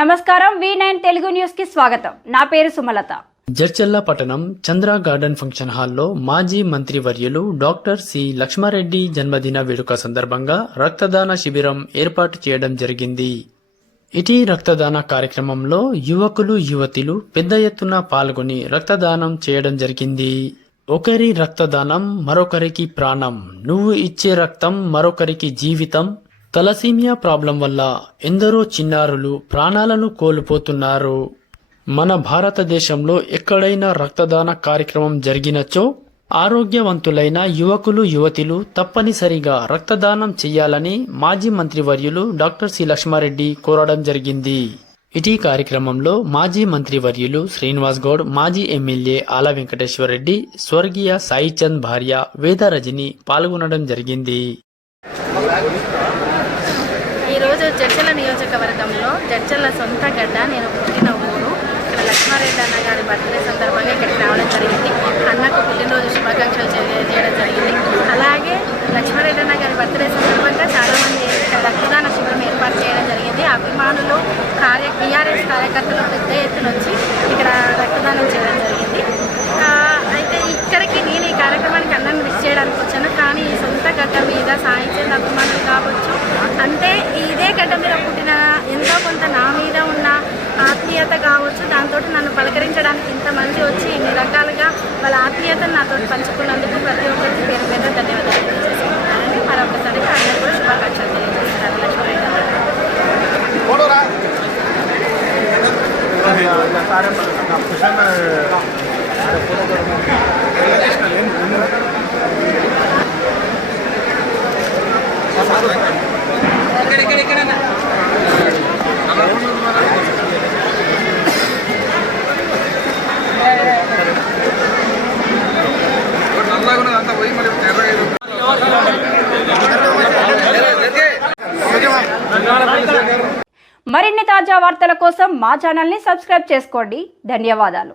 నమస్కారం V9 Telugu news కి స్వాగతం. నా పేరు సుమలత. జడ్చర్ల పట్టణం చంద్ర గార్డెన్ ఫంక్షన్ హాల్లో మాజీ మంత్రివర్యులు డాక్టర్ సి లక్ష్మారెడ్డి జన్మదిన వేడుక సందర్భంగా రక్తదాన శిబిరం ఏర్పాటు చేయడం జరిగింది. ఇటీ రక్తదాన కార్యక్రమంలో యువకులు యువతులు పెద్ద ఎత్తున పాల్గొని రక్తదానం చేయడం జరిగింది. ఒకరి రక్తదానం మరొకరికి ప్రాణం, నువ్వు ఇచ్చే రక్తం మరొకరికి జీవితం. తలసీమియా ప్రాబ్లం వల్ల ఎందరో చిన్నారులు ప్రాణాలను కోల్పోతున్నారు. మన భారతదేశంలో ఎక్కడైనా రక్తదాన కార్యక్రమం జరిగినచో ఆరోగ్యవంతులైన యువకులు యువతులు తప్పనిసరిగా రక్తదానం చేయాలని మాజీ మంత్రివర్యులు డాక్టర్ సి లక్ష్మారెడ్డి కోరడం జరిగింది. ఇటీ కార్యక్రమంలో మాజీ మంత్రివర్యులు శ్రీనివాస్ గౌడ్, మాజీ ఎమ్మెల్యే ఆల వెంకటేశ్వర రెడ్డి, స్వర్గీయ సాయిచంద్ భార్య వేద రజని పాల్గొనడం జరిగింది. ఈరోజు జడ్చర్ల నియోజకవర్గంలో జడ్చర్ల సొంత గడ్డ, నేను పుట్టిన ఊరు. ఇక్కడ లక్ష్మారెడ్డి అన్న గారి బర్త్డే సందర్భంగా ఇక్కడికి రావడం జరిగింది. అన్నకు పుట్టినరోజు శుభాకాంక్షలు తెలియజేయడం జరిగింది. అలాగే లక్ష్మారెడ్డి అన్న గారి బర్త్డే సందర్భంగా చాలామంది రక్తదాన శిబిరం ఏర్పాటు చేయడం జరిగింది. అభిమానులు టీఆర్ఎస్ కార్యకర్తలు పెద్ద ఎత్తున వచ్చి ఇక్కడ రక్తదానం చేయడం జరిగింది. అయితే ఇక్కడికి నేను ఈ కార్యక్రమానికి అన్నను మిస్ చేయడానికి వచ్చాను. కానీ ఈ సొంత గడ్డ మీద సాయించిన అభిమానులు కావచ్చు, అంటే ఇదే గడ్డ మీద పుట్టిన ఎంతో కొంత నా మీద ఉన్న ఆత్మీయత కావచ్చు, దాంతో నన్ను పలకరించడానికి ఇంతమంది వచ్చి ఇన్ని రకాలుగా వాళ్ళ ఆత్మీయతను నాతో పంచుకున్నందుకు ప్రతి ఒక్కరికి పేరు మీద ధన్యవాదాలు తెలియజేసుకుంటున్నానని మరొకసారి అందరూ కూడా శుభాకాంక్షలు తెలియజేస్తున్నారు. లక్ష్మీరెడ్డి మరిన్ని తాజా వార్తల కోసం మా ఛానల్ని సబ్స్క్రైబ్ చేసుకోండి. ధన్యవాదాలు.